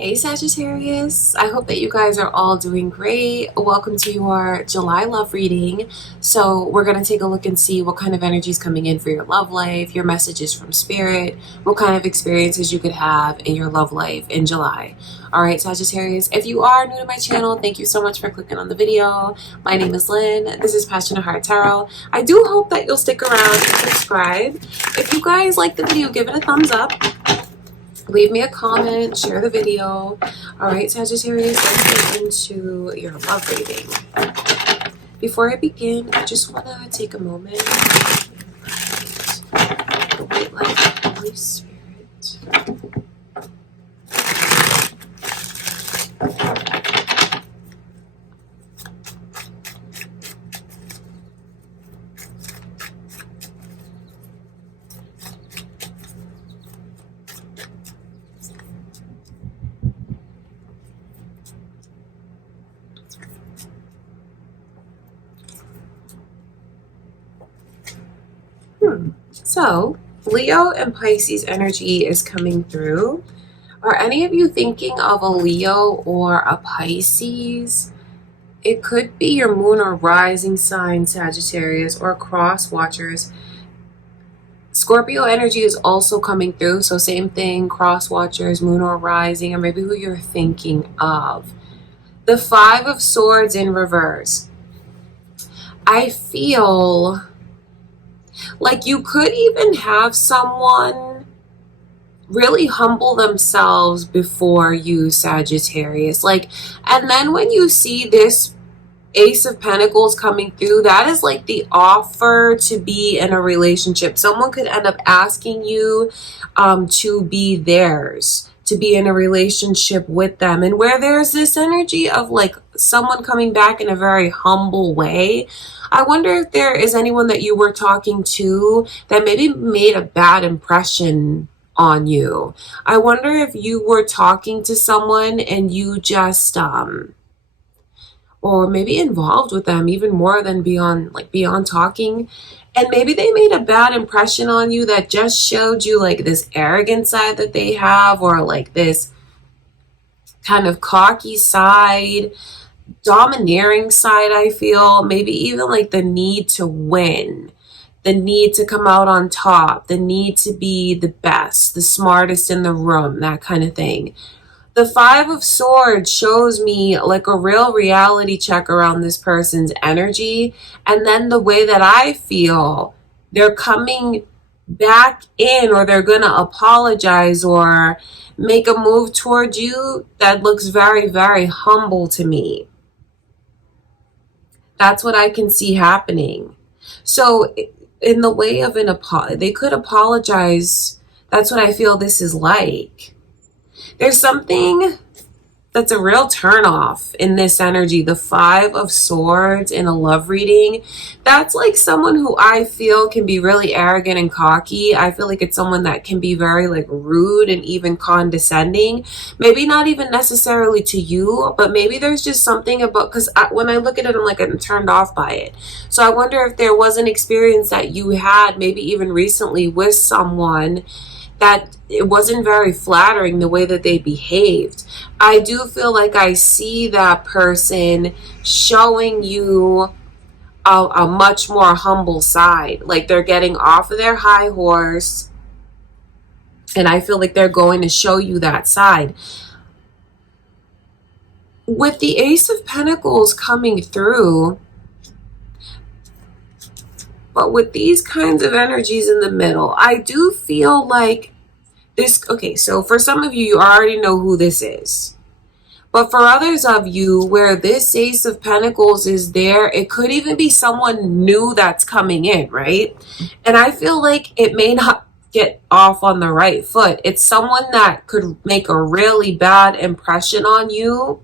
Hey Sagittarius, I hope that you guys are all doing great. Welcome to your July love reading. So we're going to take a look and see what kind of energy is coming in for your love life, your messages from spirit, what kind of experiences you could have in your love life in July. All right, Sagittarius, if you are new to my channel, thank you so much for clicking on the video. My name is Lynn. This is Passionate Heart Tarot. I do hope that you'll stick around and subscribe. If you guys like the video, give it a thumbs up. Leave me a comment, share the video. All right, Sagittarius, let's get into your love reading. Before I begin, I just want to take a moment. The white light of the Holy Spirit. So, Leo and Pisces energy is coming through. Are any of you thinking of a Leo or a Pisces? It could be your moon or rising sign, Sagittarius, or cross watchers. Scorpio energy is also coming through, so same thing, cross watchers, moon or rising, or maybe who you're thinking of. The Five of Swords in reverse. I feel like you could even have someone really humble themselves before you, Sagittarius. And then when you see this Ace of Pentacles coming through, that is like the offer to be in a relationship. Someone could end up asking you to be theirs, to be in a relationship with them. And where there's this energy of like someone coming back in a very humble way, I wonder if there is anyone that you were talking to that maybe made a bad impression on you. I wonder if you were talking to someone and you just or maybe involved with them even more than beyond talking, and maybe they made a bad impression on you that just showed you like this arrogant side that they have, or like this kind of cocky side, domineering side. I feel maybe even like the need to win, the need to come out on top, the need to be the best, the smartest in the room, that kind of thing. The Five of Swords shows me like a real reality check around this person's energy. And then the way that I feel, they're coming back in, or they're going to apologize or make a move towards you that looks very, very humble to me. That's what I can see happening. So in the way of an apology, they could apologize. That's what I feel this is like. There's something that's a real turnoff in this energy. The Five of Swords in a love reading, that's like someone who I feel can be really arrogant and cocky. I feel like it's someone that can be very like rude and even condescending. Maybe not even necessarily to you, but maybe there's just something about, because when I look at it, I'm turned off by it. So I wonder if there was an experience that you had maybe even recently with someone that it wasn't very flattering the way that they behaved. I do feel like I see that person showing you a much more humble side. Like they're getting off of their high horse, and I feel like they're going to show you that side. With the Ace of Pentacles coming through, but with these kinds of energies in the middle, I do feel like this. Okay, so for some of you, you already know who this is. But for others of you, where this Ace of Pentacles is there, it could even be someone new that's coming in, right? And I feel like it may not get off on the right foot. It's someone that could make a really bad impression on you.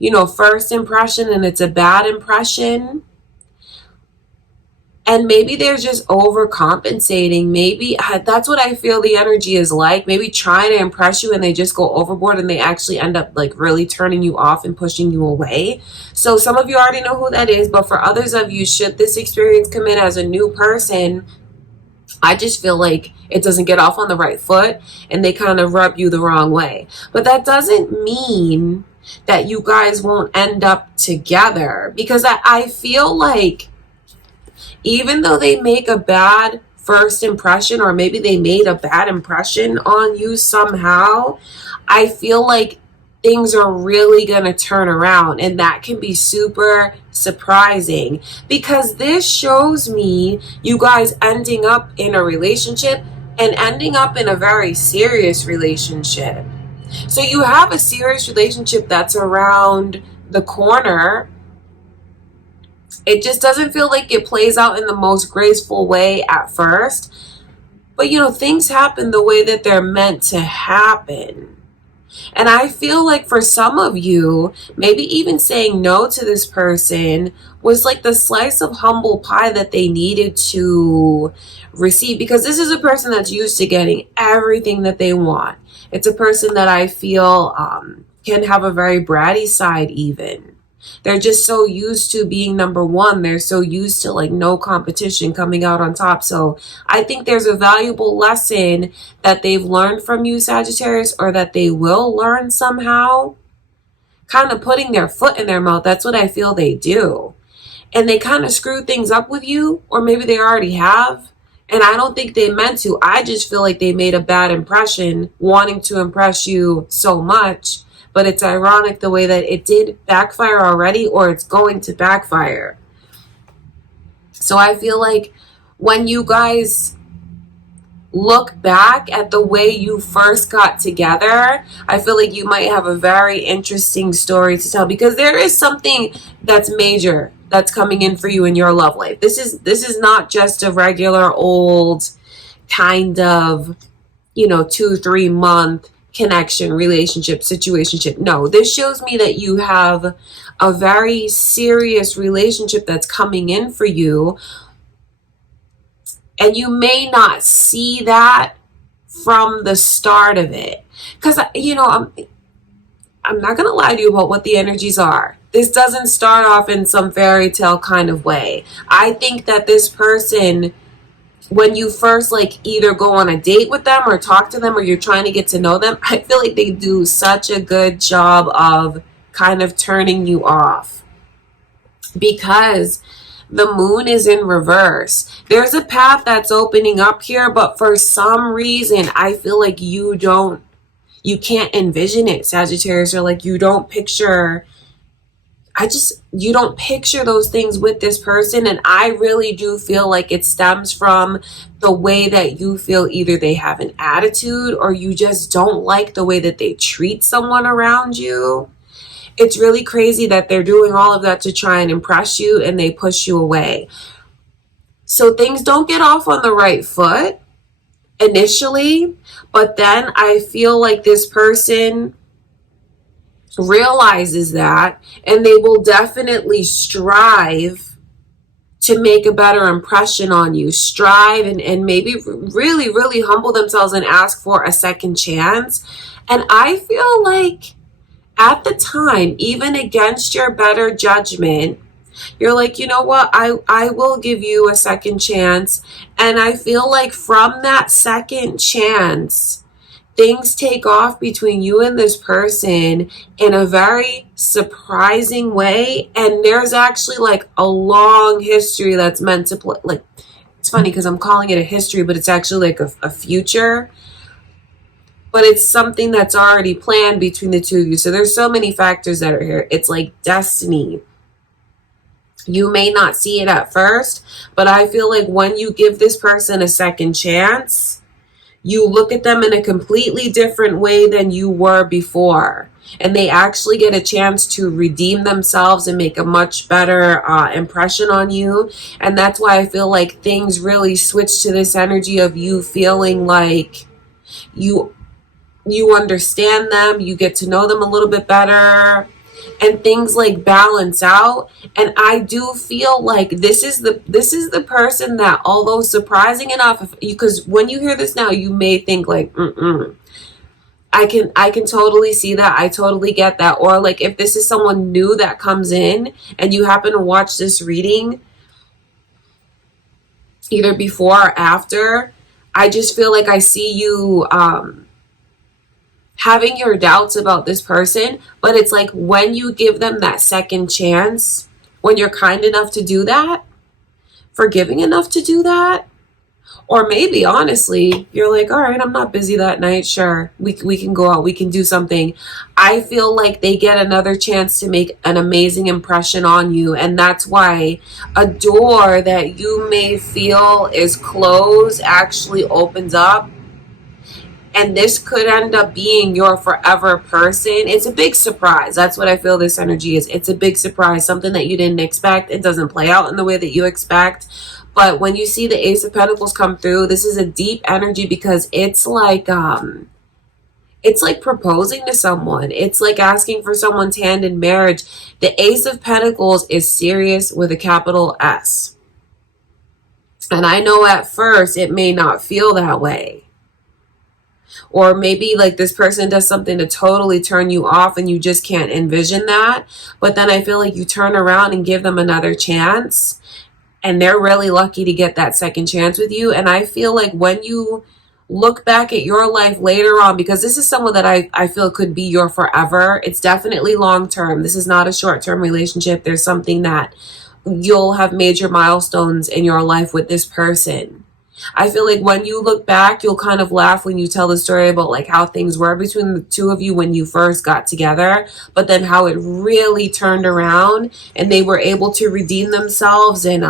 You know, first impression, and it's a bad impression. And maybe they're just overcompensating. Maybe that's what I feel the energy is like. Maybe trying to impress you and they just go overboard and they actually end up like really turning you off and pushing you away. So some of you already know who that is. But for others of you, should this experience come in as a new person, I just feel like it doesn't get off on the right foot and they kind of rub you the wrong way. But that doesn't mean that you guys won't end up together, because I feel like even though they make a bad first impression, or maybe they made a bad impression on you somehow, I feel like things are really going to turn around, and that can be super surprising, because this shows me you guys ending up in a relationship and ending up in a very serious relationship. So you have a serious relationship that's around the corner. It just doesn't feel like it plays out in the most graceful way at first. But you know, things happen the way that they're meant to happen. And I feel like for some of you, maybe even saying no to this person was like the slice of humble pie that they needed to receive, because this is a person that's used to getting everything that they want. It's a person that I feel can have a very bratty side even. They're just so used to being number one. They're so used to like no competition, coming out on top. So I think there's a valuable lesson that they've learned from you, Sagittarius, or that they will learn somehow. Kind of putting their foot in their mouth. That's what I feel they do. And they kind of screw things up with you, or maybe they already have. And I don't think they meant to. I just feel like they made a bad impression, wanting to impress you so much. But it's ironic the way that it did backfire already, or it's going to backfire. So I feel like when you guys look back at the way you first got together, I feel like you might have a very interesting story to tell, because there is something that's major that's coming in for you in your love life. This is not just a regular old kind of, 2-3 month connection, relationship, situationship. No, this shows me that you have a very serious relationship that's coming in for you. And you may not see that from the start of it. Because, I'm not going to lie to you about what the energies are. This doesn't start off in some fairy tale kind of way. I think that this person, when you first either go on a date with them or talk to them, or you're trying to get to know them, I feel like they do such a good job of kind of turning you off, because the moon is in reverse. There's a path that's opening up here, but for some reason, I feel like you can't envision it, Sagittarius, or you don't picture, you don't picture those things with this person. And I really do feel like it stems from the way that you feel either they have an attitude, or you just don't like the way that they treat someone around you. It's really crazy that they're doing all of that to try and impress you, and they push you away. So things don't get off on the right foot initially, but then I feel like this person realizes that, and they will definitely strive to make a better impression on you, strive and maybe really, really humble themselves and ask for a second chance. And I feel like at the time, even against your better judgment, you're like, you know what, I will give you a second chance. And I feel like from that second chance, things take off between you and this person in a very surprising way. And there's actually a long history that's meant to play. It's funny because I'm calling it a history, but it's actually a future. But it's something that's already planned between the two of you. So there's so many factors that are here. It's like destiny. You may not see it at first, but I feel like when you give this person a second chance, you look at them in a completely different way than you were before. And they actually get a chance to redeem themselves and make a much better impression on you. And that's why I feel like things really switch to this energy of you feeling like you understand them, you get to know them a little bit better, and things balance out. And I do feel like this is the person that, although surprising enough, because when you hear this now, you may think I can totally see that. I totally get that. Or if this is someone new that comes in and you happen to watch this reading, either before or after. I just feel like I see you having your doubts about this person, but it's like when you give them that second chance, when you're kind enough to do that, forgiving enough to do that, or maybe honestly, you're like, all right, I'm not busy that night. Sure, we can go out, we can do something. I feel like they get another chance to make an amazing impression on you. And that's why a door that you may feel is closed actually opens up. And this could end up being your forever person. It's a big surprise. That's what I feel this energy is. It's a big surprise, something that you didn't expect. It doesn't play out in the way that you expect. But when you see the Ace of Pentacles come through, this is a deep energy because it's like proposing to someone. It's like asking for someone's hand in marriage. The Ace of Pentacles is serious with a capital S. And I know at first it may not feel that way. Or maybe like this person does something to totally turn you off and you just can't envision that. But then I feel like you turn around and give them another chance. And they're really lucky to get that second chance with you. And I feel like when you look back at your life later on, because this is someone that I feel could be your forever. It's definitely long term. This is not a short term relationship. There's something that you'll have major milestones in your life with this person. I feel like when you look back, you'll kind of laugh when you tell the story about like how things were between the two of you when you first got together, but then how it really turned around and they were able to redeem themselves and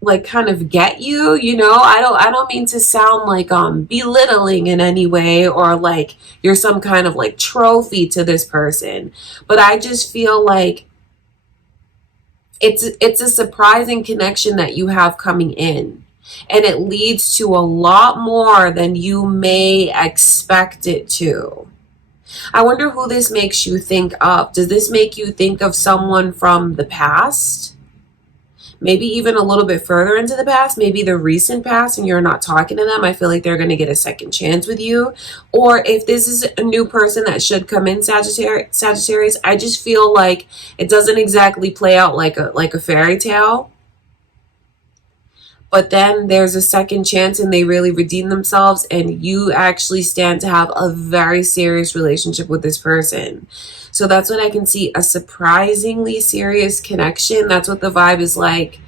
like kind of get you, you know. I don't mean to sound like belittling in any way or like you're some kind of like trophy to this person, but I just feel like it's a surprising connection that you have coming in, and it leads to a lot more than you may expect it to. I wonder who this makes you think of. Does this make you think of someone from the past? Maybe even a little bit further into the past, maybe the recent past, and you're not talking to them. I feel like they're going to get a second chance with you. Or if this is a new person that should come in, Sagittarius, I just feel like it doesn't exactly play out like a fairy tale. But then there's a second chance and they really redeem themselves and you actually stand to have a very serious relationship with this person. So that's what I can see, a surprisingly serious connection. That's what the vibe is like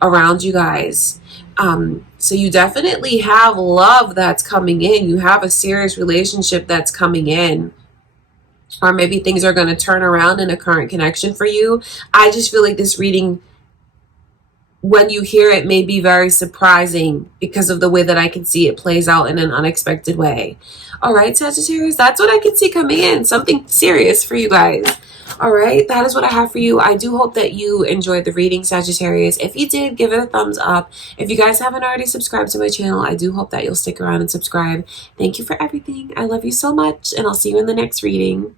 around you guys. So you definitely have love that's coming in. You have a serious relationship that's coming in. Or maybe things are going to turn around in a current connection for you. I just feel like this reading, when you hear it, may be very surprising because of the way that I can see it plays out in an unexpected way. All right, Sagittarius, that's what I can see coming in. Something serious for you guys. All right, that is what I have for you. I do hope that you enjoyed the reading, Sagittarius. If you did, give it a thumbs up. If you guys haven't already subscribed to my channel, I do hope that you'll stick around and subscribe. Thank you for everything. I love you so much, and I'll see you in the next reading.